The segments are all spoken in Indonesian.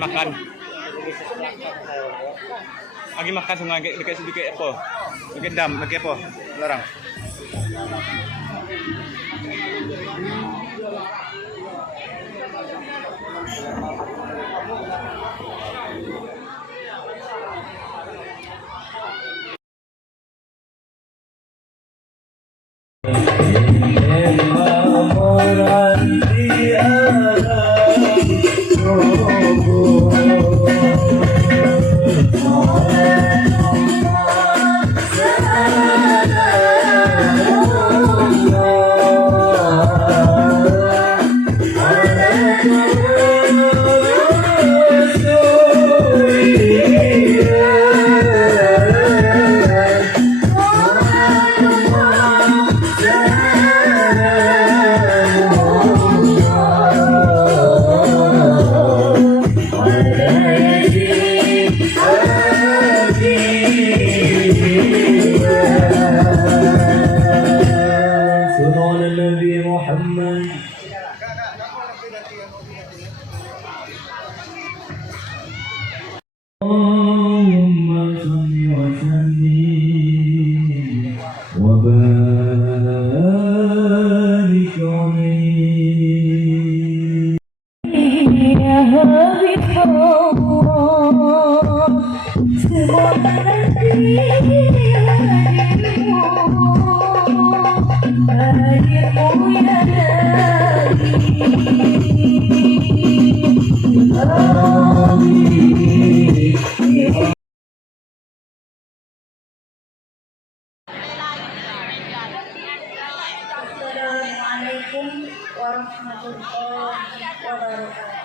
Makan. Lagi makan sama sedikit apa? Lagi dam, lagi apa? Larang. Assalamualaikum warahmatullahi wabarakatuh.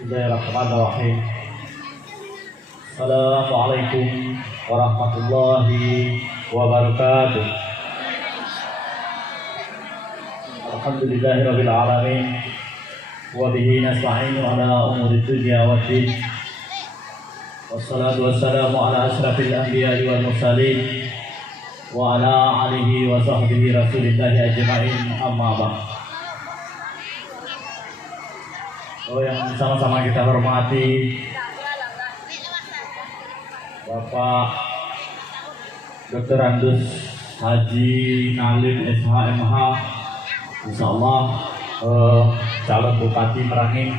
Bismillahirrahmanirrahim. Assalamualaikum warahmatullahi wabarakatuh. Alhamdulillahirabbil alamin wa bihi nasta'inu ala umuri dunya waddin. Wassalatu wassalamu ala asrafil anbiya'i wal mursalin wa ala alihi wa sahbihi rasulillahi ajma'in, amma ba'd. Yang sama-sama kita hormati Bapak Dr. Andus Haji Nalim SHMH, insyaallah calon Bupati Merangin.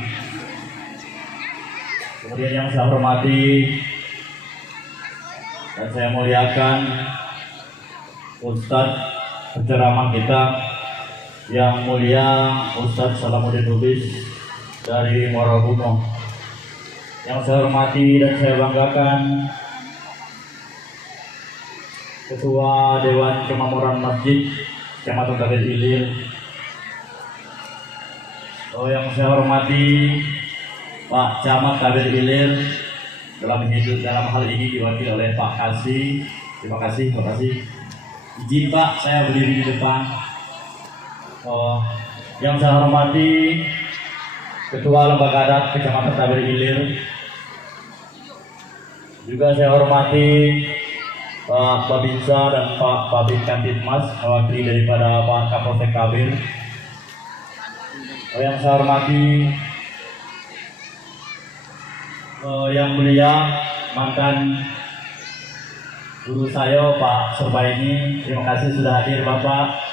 Kemudian yang saya hormati dan saya muliakan Ustadz penceramah kita yang mulia Ustadz Salamuddin Lubis dari Muarabuno. Yang saya hormati dan saya banggakan Ketua Dewan Kemakmuran Masjid Kecamatan Tabir Ilir. Yang saya hormati Pak Camat Tabir Ilir, dalam hal ini diwakili oleh Pak Kasih. Terima kasih. Izin Pak, saya berdiri di depan. Yang saya hormati Ketua Lembaga Adat Kecamatan Tabir Ilir. Juga saya hormati Pak Babinsa dan Pak Babin Kantipmas, mewakili daripada Pak Kapolsek Kabir. Yang saya hormati yang mulia mantan guru saya Pak Surbaini, terima kasih sudah hadir Bapak.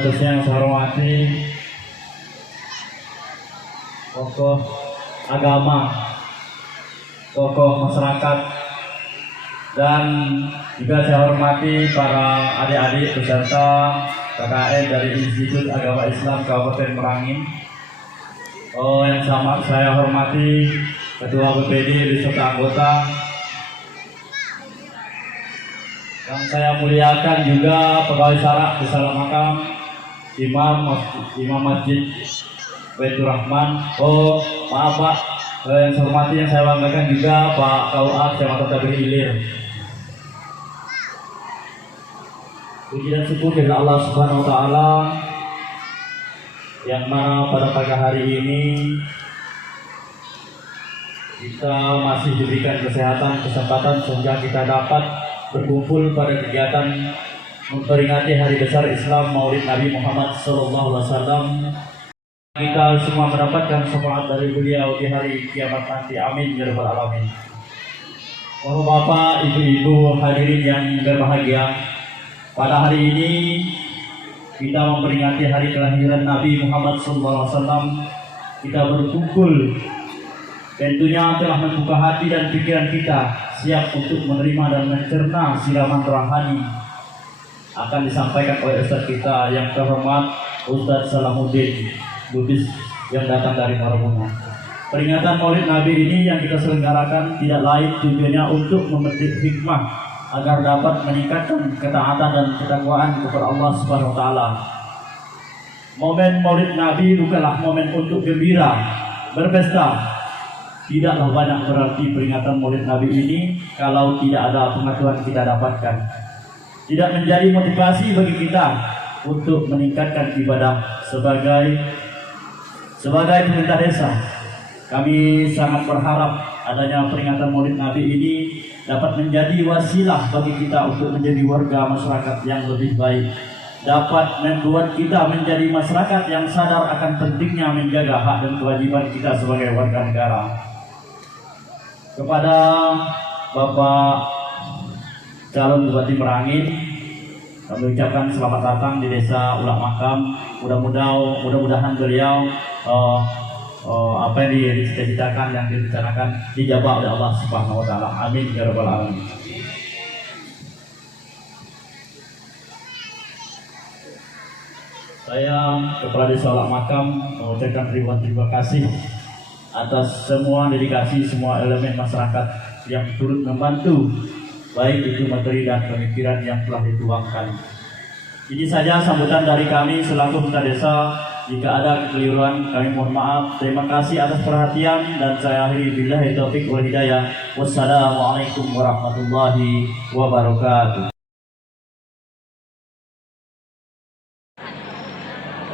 Terus yang saya hormati tokoh agama, tokoh masyarakat, dan juga saya hormati para adik-adik peserta KKN dari Institut Agama Islam Kabupaten Merangin. Yang sama saya hormati Ketua BPD beserta anggota. Yang saya muliakan juga pegawai syarak Besar Makam, Imam Masjid Baitur Rahman. Maaf Pak, yang saya hormati, yang saya banggakan juga Pak KUA Kecamatan Tabir Ilir. Puji dan syukur kepada Allah Subhanahu wa taala yang mana pada pagi hari ini kita masih diberikan kesempatan sehingga kita dapat berkumpul pada kegiatan memperingati hari besar Islam Maulid Nabi Muhammad SAW. Kita semua mendapatkan syafaat dari beliau di hari kiamat nanti. Amin ya rabbal alamin. Bapak, ibu-ibu hadirin yang berbahagia, pada hari ini kita memperingati hari kelahiran Nabi Muhammad SAW. Kita berkumpul, tentunya telah membuka hati dan pikiran kita siap untuk menerima dan mencerna siraman rohani akan disampaikan oleh Ustadz kita yang terhormat Ustadz Salahuddin Lubis yang datang dari Marabunga. Peringatan Maulid Nabi ini yang kita selenggarakan tidak lain tujuannya untuk memetik hikmah agar dapat meningkatkan ketaatan dan ketakwaan kepada Allah Subhanahu wa taala. Momen Maulid Nabi bukanlah momen untuk gembira, berpesta. Tidaklah banyak berarti peringatan Maulid Nabi ini kalau tidak ada pengetahuan kita dapatkan. Tidak menjadi motivasi bagi kita untuk meningkatkan ibadah sebagai pemerintah desa. Kami sangat berharap adanya peringatan Maulid Nabi ini dapat menjadi wasilah bagi kita untuk menjadi warga masyarakat yang lebih baik, dapat membuat kita menjadi masyarakat yang sadar akan pentingnya menjaga hak dan kewajiban kita sebagai warga negara. Kepada Bapak calon Bupati Merangin, kami ucapkan selamat datang di Desa Ulak Makam. Mudah-mudahan beliau apa yang dicita-citakan, yang direncanakan dijabah oleh Allah Subhanahu wa taala. Amin ya rabbal alamin. Saya Kepala Desa Ulak Makam mengucapkan ribuan terima kasih atas semua dedikasi semua elemen masyarakat yang turut membantu, baik itu materi dan pemikiran yang telah dituangkan. Ini saja sambutan dari kami selaku pemerintah desa. Jika ada kekeliruan, kami mohon maaf. Terima kasih atas perhatian dan saya akhiri billahi taufik wal hidayah. Wassalamualaikum warahmatullahi wabarakatuh.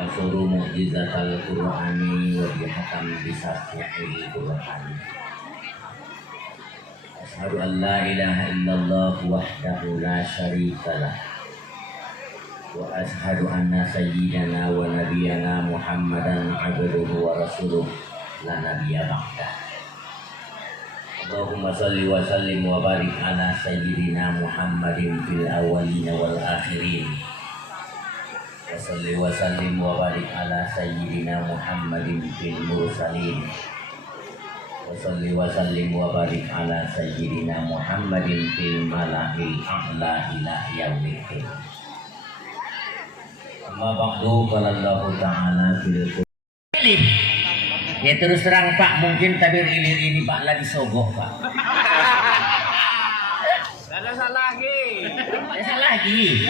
Wasuru mu'jizatal Qur'ani wa bihakam bisafihil Qur'ani. Asyhadu an la ilaha illallah wahdahu la syarikalah. Wa ashhadu anna sayyidana wa nabiyana Muhammadan abduhu wa rasuluh la nabiyya ba'dah. Allahumma salli wa sallim wa barik ala sayyidina Muhammadin fil awwalin wal akhirin. Wa salli wa sallim wa barik ala sayyidina Muhammadin fil mursalin. Wa salli wa sallim wa barik ala sayyidina Muhammadin fil mala'il a'la ila yaumil qiyamah. Amma ba'du qala Allah ta'ala fil Qur'an. Ya terus terang Pak, mungkin tabir ini Pak lagi sogok Pak. Ada salah lagi. Salah lagi.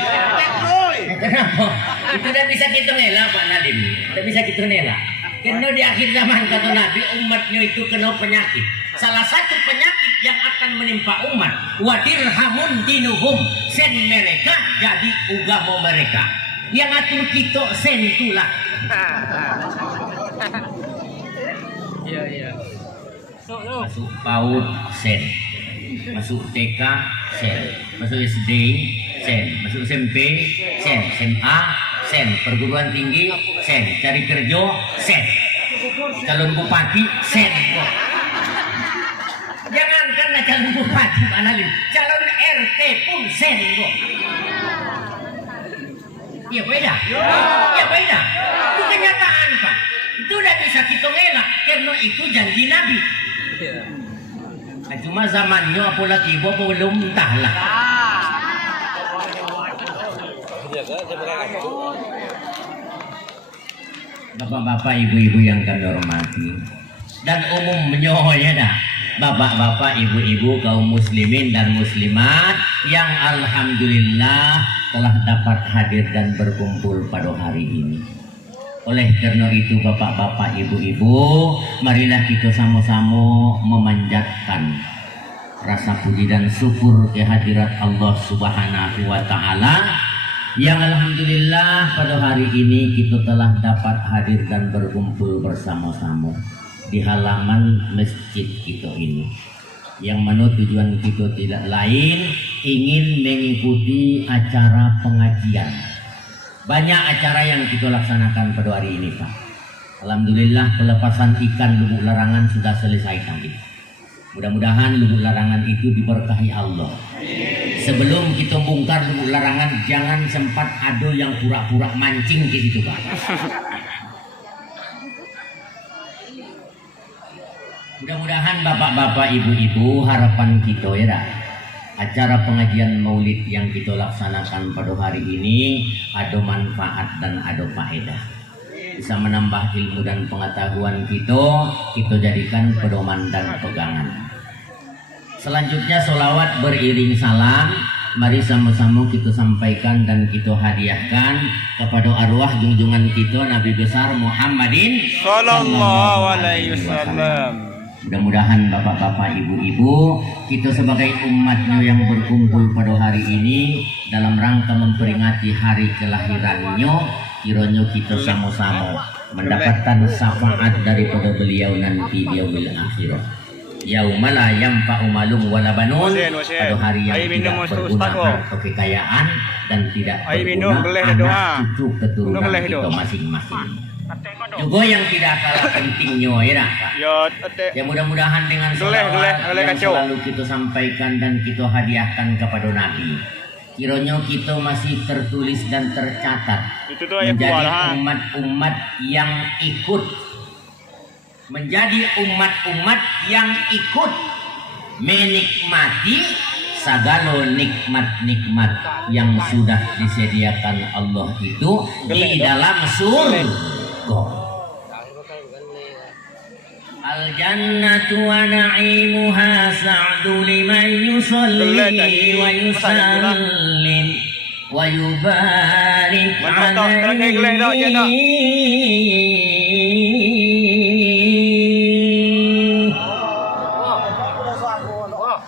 Kenapa? Itu tidak bisa kita nela Pak Nadim. Tidak bisa kita nela. Karena di akhir zaman kata Nabi, umatnya itu kena penyakit. Salah satu penyakit yang akan menimpa umat, wadirhamun dinuhum, sen mereka jadi agama mereka. Yang atur kita sen itulah. Iya. Masuk PAUD sen, masuk TK sen, masuk SD sen, masuk SMP sen, SMA sen, perguruan tinggi sen, cari kerja sen, calon bupati sen. Jangankan calon bupati Pak Nalim, calon RT pun sen kok. Iya beda. Iya beda. Itu kenyataan Pak. Itu udah bisa kita ngelak karena itu janji Nabi. Nah, cuma zamannya apalagi belum entahlah. Bapak-bapak, ibu-ibu yang kami hormati dan umumnya ya dah, bapak-bapak, ibu-ibu, kaum muslimin dan muslimat yang alhamdulillah telah dapat hadir dan berkumpul pada hari ini. Oleh karena itu bapak-bapak, ibu-ibu, marilah kita sama-sama memanjatkan rasa puji dan syukur kehadirat Allah Subhanahu wa taala yang alhamdulillah pada hari ini kita telah dapat hadir dan berkumpul bersama-sama di halaman masjid kita ini. Yang mana tujuan kita tidak lain ingin mengikuti acara pengajian. Banyak acara yang kita laksanakan pada hari ini Pak. Alhamdulillah pelepasan ikan Lubuk Larangan sudah selesai tadi. Mudah-mudahan lubuk larangan itu diberkahi Allah. Sebelum kita bongkar lubuk larangan, jangan sempat ada yang pura-pura mancing ke situ Pak. Mudah-mudahan bapak-bapak, ibu-ibu, harapan kita ya dah. Acara pengajian maulid yang kita laksanakan pada hari ini ada manfaat dan ada faedah. Bisa menambah ilmu dan pengetahuan kita jadikan pedoman dan pegangan. Selanjutnya sholawat beriring salam, mari sama-sama kita sampaikan dan kita hadiahkan kepada arwah junjungan kita Nabi besar Muhammadin Sallallahu alaihi wasallam. Mudah-mudahan bapak-bapak, ibu-ibu, kita sebagai umatnya yang berkumpul pada hari ini dalam rangka memperingati hari kelahirannya, kiranya kita sama-sama mendapatkan syafaat daripada beliau nanti di yaumil akhirah. Yauma la yanfa'u malun wala banun, pada hari yang tidak berguna harta kekayaan dan tidak berguna anak cucu keturunan kita masing-masing. Juga yang tidak kalah pentingnya ya Pak. Ya mudah-mudahan dengan selawat yang selalu kita sampaikan dan kita hadiahkan kepada Nabi, kiranya kita masih tertulis dan tercatat menjadi umat-umat yang ikut, menjadi umat-umat yang ikut menikmati segala nikmat-nikmat yang sudah disediakan Allah itu di dalam surga. Al-jannatu wa na'imuha sa'du liman yusalli wa yusallim wa yubarik alaihi.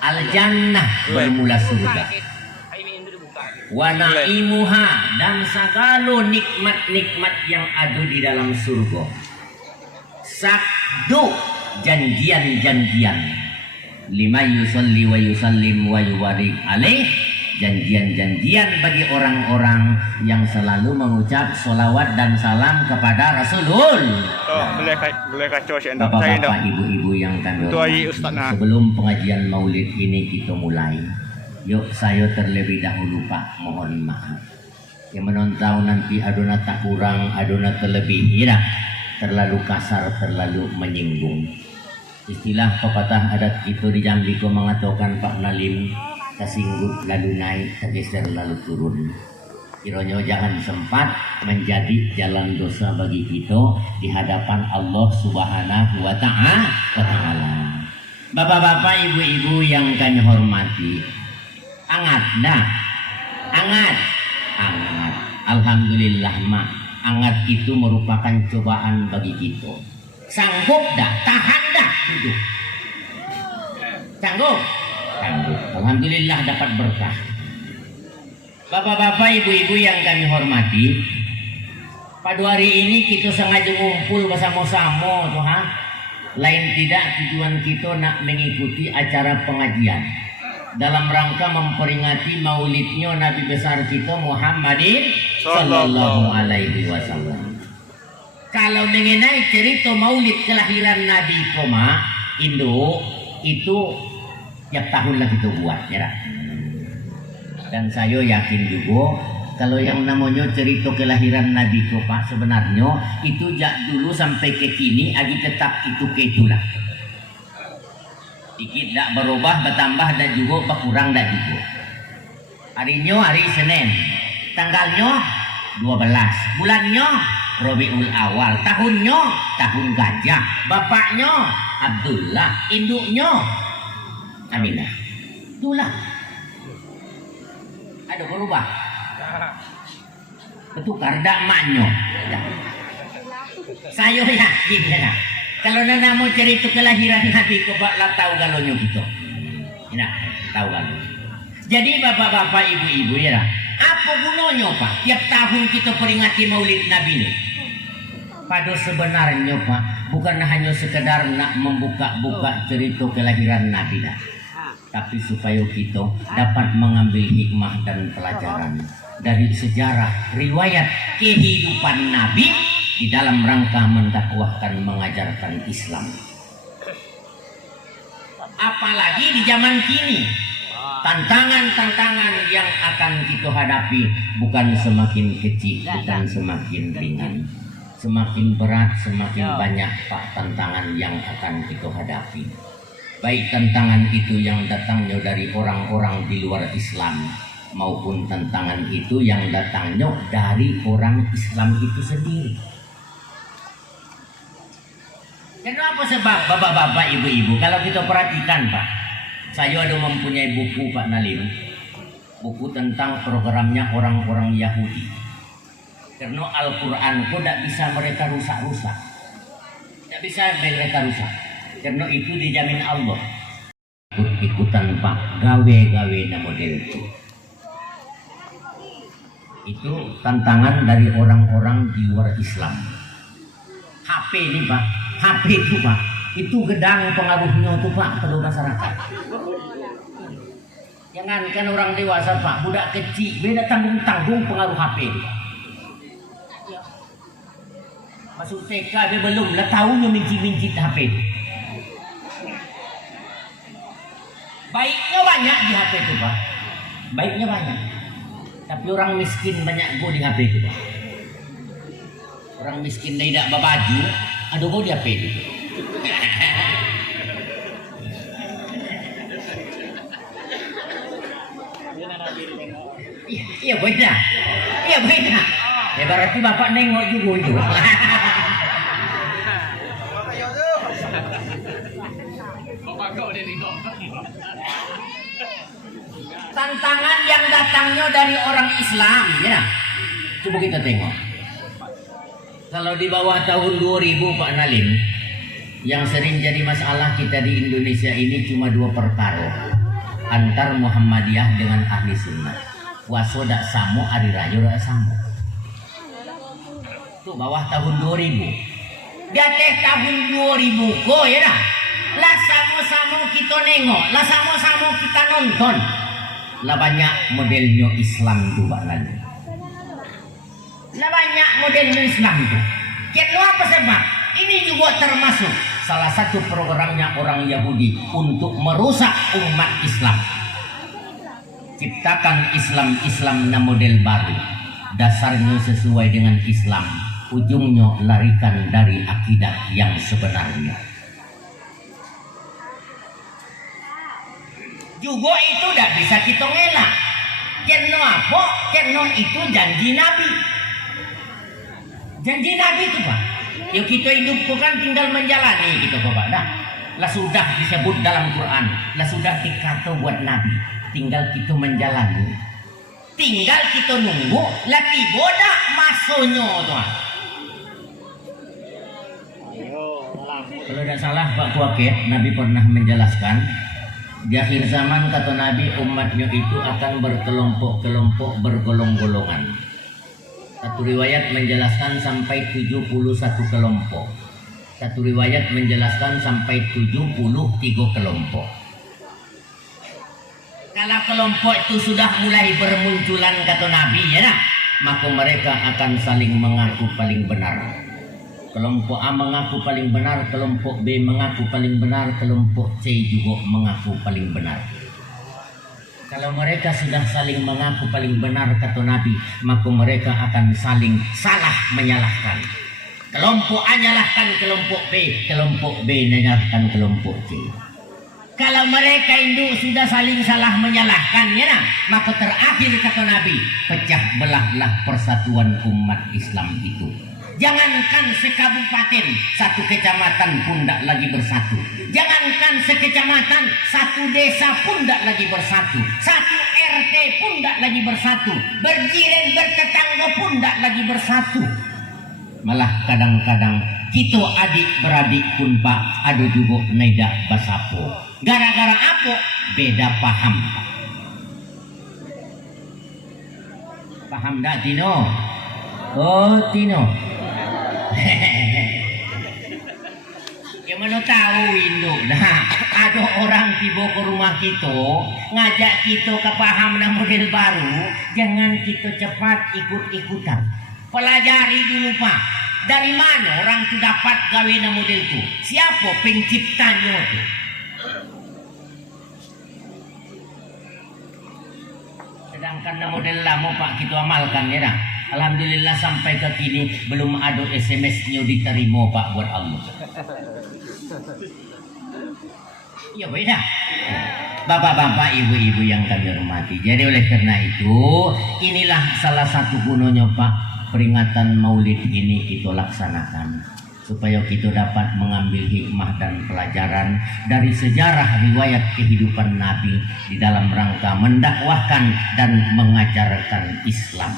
Al-jannah bermula surga, wa na'imuha dan segala nikmat-nikmat yang ada di dalam surga. Sakdu janjian-janjian, lima yusalli wa yusallim wa yubarik alaih, janjian-janjian bagi orang-orang yang selalu mengucap sholawat dan salam kepada Rasulul. Boleh kacau saya Bapak-bapak, ibu-ibu yang kami hormati, sebelum pengajian maulid ini kita mulai, yuk saya terlebih dahulu Pak mohon maaf. Yang menonton nanti aduna tak kurang, aduna terlebih, ya terlalu kasar, terlalu menyinggung. Istilah pepatah adat kita di Jambi ko mengatakan Pak Nalim, kasinggut lalu naik, kegeser lalu turun. Kiranya jangan sempat menjadi jalan dosa bagi kita di hadapan Allah Subhanahu wa Ta'ala. Bapak-bapak, ibu-ibu yang kami hormati, angat dah, angat. Alhamdulillah mak, angat itu merupakan cobaan bagi kita. Sanggup dah, tahan dah, duduk. Sanggup? Sanggup. Alhamdulillah dapat berkah. Bapak-bapak, ibu-ibu yang kami hormati, pada hari ini kita sengaja ngumpul bersama-sama Tuhan. Lain tidak tujuan kita nak mengikuti acara pengajian dalam rangka memperingati maulidnya Nabi besar kita Muhammadin Sallallahu Alaihi Wasallam. Kalau mengenai cerita maulid kelahiran Nabi koma Indo itu tiap tahun lagi kita buat ya. Dan saya yakin juga kalau yang namanya cerita kelahiran Nabi ko Pak sebenarnya itu jak dulu sampai ke kini agi tetap itu keitulah. Dikit tak berubah, bertambah dan juga berkurang dan juga. Harinya hari Senin, tanggalnya 12, bulannya Rabiul Awal, tahunnya tahun gajah, bapaknya Abdullah, induknya Aminah. Itulah. Ada berubah. Bertukar dak maknya. Saya yakin ya. Kalau nana mau cerita kelahiran Nabi kau bakal tahu galonyo gitu. Nah, tahu galo. Jadi bapak-bapak, ibu-ibu ya, apa gunanya Pak? Tiap tahun kita peringati Maulid Nabi ini. Pada sebenarnya Pak, bukan hanya sekedar nak membuka-buka cerita kelahiran Nabi dah. Tapi supaya kita dapat mengambil hikmah dan pelajaran dari sejarah riwayat kehidupan Nabi di dalam rangka mendakwahkan mengajarkan Islam. Apalagi di zaman kini, tantangan-tantangan yang akan kita hadapi bukan semakin kecil, bukan semakin ringan, semakin berat, semakin banyak Pak tantangan yang akan kita hadapi. Baik tantangan itu yang datangnya dari orang-orang di luar Islam, maupun tantangan itu yang datangnya dari orang Islam itu sendiri. Kenapa sebab bapak-bapak, ibu-ibu, kalau kita perhatikan Pak, saya ada mempunyai buku Pak Nalim, buku tentang programnya orang-orang Yahudi. Karena Al-Quran itu tidak bisa mereka rusak-rusak, tidak bisa mereka rusak. Karena itu dijamin Allah. Ikut-ikutan Pak, gawe-gawe model itu. Itu tantangan dari orang-orang di luar Islam. HP ini Pak, HP itu Pak, itu gedang pengaruhnya itu Pak pada masyarakat. Jangankan orang dewasa Pak, budak kecil beda tanggung-tanggung pengaruh HP itu. Masuk TK dia belum lah tahunya mincit-mincit HP itu. Baiknya banyak di HP itu Pak, baiknya banyak. Tapi orang miskin banyak go di HP itu Pak. Orang miskin tidak berbaju, ada go di HP itu. Iya beda, iya beda. Ya berarti bapak nengok juga itu. Tantangan yang datangnya dari orang Islam, ya. Coba kita tengok. Kalau di bawah tahun 2000 Pak Nalim, yang sering jadi masalah kita di Indonesia ini cuma dua perkara, antar Muhammadiyah dengan ahli sunnah. Puasa dak samo, hari raya dak samo. Tuh bawah tahun 2000. Dia teh tahun 2000 ko ya dah. Lah samo-samo kita nengok, lah samo-samo kita nonton. Lah banyak modelnya Islam tuh Pak Nalim. Lah banyak modelnya Islam itu. Kenapa sebab? Ini juga termasuk salah satu programnya orang Yahudi untuk merusak umat Islam. Ciptakan Islam model baru. Dasarnya sesuai dengan Islam. Ujungnya larikan dari akidah yang sebenarnya. Juga itu tidak bisa kita ngelak. Karena apa? Karena itu janji Nabi. Janji Nabi itu Pak. Yuk kita hidup bukan tinggal menjalani gitu Bapak. Nah, lah sudah disebut dalam Quran. Lah sudah dikata buat Nabi. Tinggal kita menjalani. Tinggal kita nunggu. Lah tiba dah masanya tuan. Kalau tidak salah Pak Kuakir, Nabi pernah menjelaskan. Di akhir zaman kata Nabi umatnya itu akan berkelompok-kelompok bergolong-golongan. Satu riwayat menjelaskan sampai 71 kelompok. Satu riwayat menjelaskan sampai 73 kelompok. Kalau kelompok itu sudah mulai bermunculan kata Nabi ya nah, maka mereka akan saling mengaku paling benar. Kelompok A mengaku paling benar, kelompok B mengaku paling benar, kelompok C juga mengaku paling benar. Kalau mereka sudah saling mengaku paling benar kata Nabi, maka mereka akan saling salah menyalahkan. Kelompok A menyalahkan kelompok B, kelompok B menyalahkan kelompok C. Kalau mereka itu sudah saling salah menyalahkan, ya nah, maka terakhir kata Nabi, pecah belahlah persatuan umat Islam itu. Jangankan sekabupaten, satu kecamatan pun tidak lagi bersatu. Jangankan sekecamatan, satu desa pun tidak lagi bersatu. Satu RT pun tidak lagi bersatu. Berjiran bertetangga pun tidak lagi bersatu. Malah kadang-kadang kita adik-beradik pun Pak, ada juga neda basapo. Gara-gara apa? Beda paham Pak. Paham tak Tino? Oh Tino. Gimana tahu Indo? Nah, ada orang tiba ke rumah kita, ngajak kita ke paham model baru, jangan kita cepat ikut-ikutan. Pelajari dulu Pak, dari mana orang itu dapat gawe model itu? Siapa penciptanya itu? Sedangkan model lama Pak kita amalkan ya dah. Alhamdulillah sampai ke kini belum ada SMS-nya diterima Pak buat Allah. Ya beda. Bapak-bapak, ibu-ibu yang kami hormati. Jadi oleh karena itu, inilah salah satu gunanya Pak, peringatan Maulid ini kita laksanakan supaya kita dapat mengambil hikmah dan pelajaran dari sejarah riwayat kehidupan Nabi di dalam rangka mendakwahkan dan mengajarkan Islam.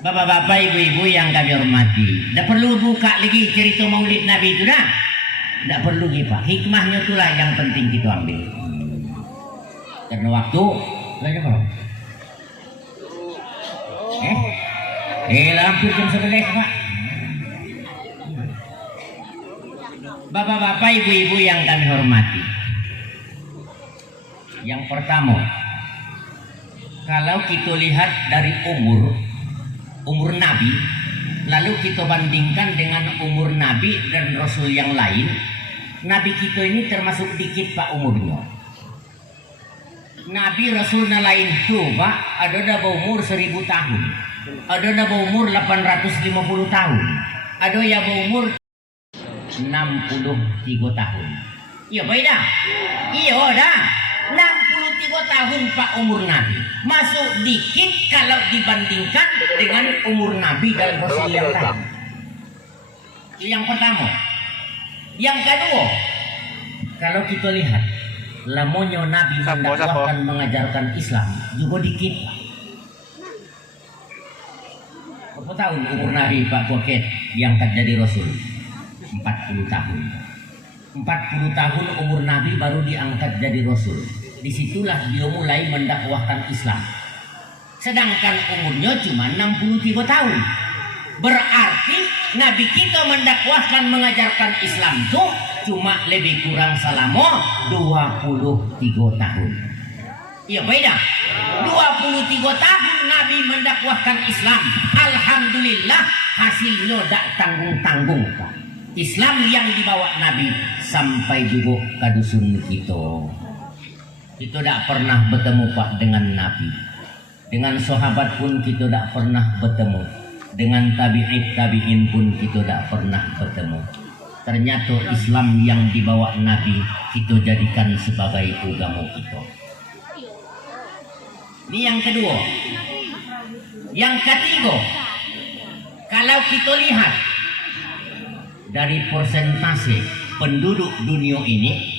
Bapak-bapak, ibu-ibu yang kami hormati, tidak perlu buka lagi cerita Maulid Nabi itu dah. Tidak perlu lagi Pak, hikmahnya itulah yang penting kita ambil. Karena waktu, lagi apa? Hampir jam 11 Pak. Bapak-bapak, ibu-ibu yang kami hormati. Yang pertama, kalau kita lihat dari umur Nabi, lalu kita bandingkan dengan umur Nabi dan Rasul yang lain, Nabi kita ini termasuk dikit Pak umurnya. Nabi Rasulnya lain tuh Pak, ada dah umur 1000 tahun, ada dah umur 850 tahun, ada yang umur 63 tahun. Iya beda. Iya dah. 63 tahun Pak umur Nabi. Masuk dikit kalau dibandingkan dengan umur Nabi dan Rasul yang lain. Yang pertama. Yang kedua, kalau kita lihat lamonyo Nabi mendakwahkan mengajarkan Islam juga dikit. Berapa tahun umur Nabi Pak Poket yang jadi Rasul? 40 tahun. 40 tahun umur Nabi baru diangkat jadi Rasul. Disitulah dia mulai mendakwahkan Islam. Sedangkan umurnya cuma 63 tahun. Berarti Nabi kita mendakwahkan mengajarkan Islam itu cuma lebih kurang selama 23 tahun. Iya beda. 23 tahun Nabi mendakwahkan Islam. Alhamdulillah hasilnya tak tanggung-tanggung Pak. Islam yang dibawa Nabi sampai juga ke dusun kita. Kita tak pernah bertemu Pak dengan Nabi. Dengan sahabat pun kita tak pernah bertemu. Dengan tabi'in pun kita tak pernah bertemu. Ternyata Islam yang dibawa Nabi kita jadikan sebagai agama kita. Ini yang kedua. Yang ketiga, kalau kita lihat dari persentase penduduk dunia ini,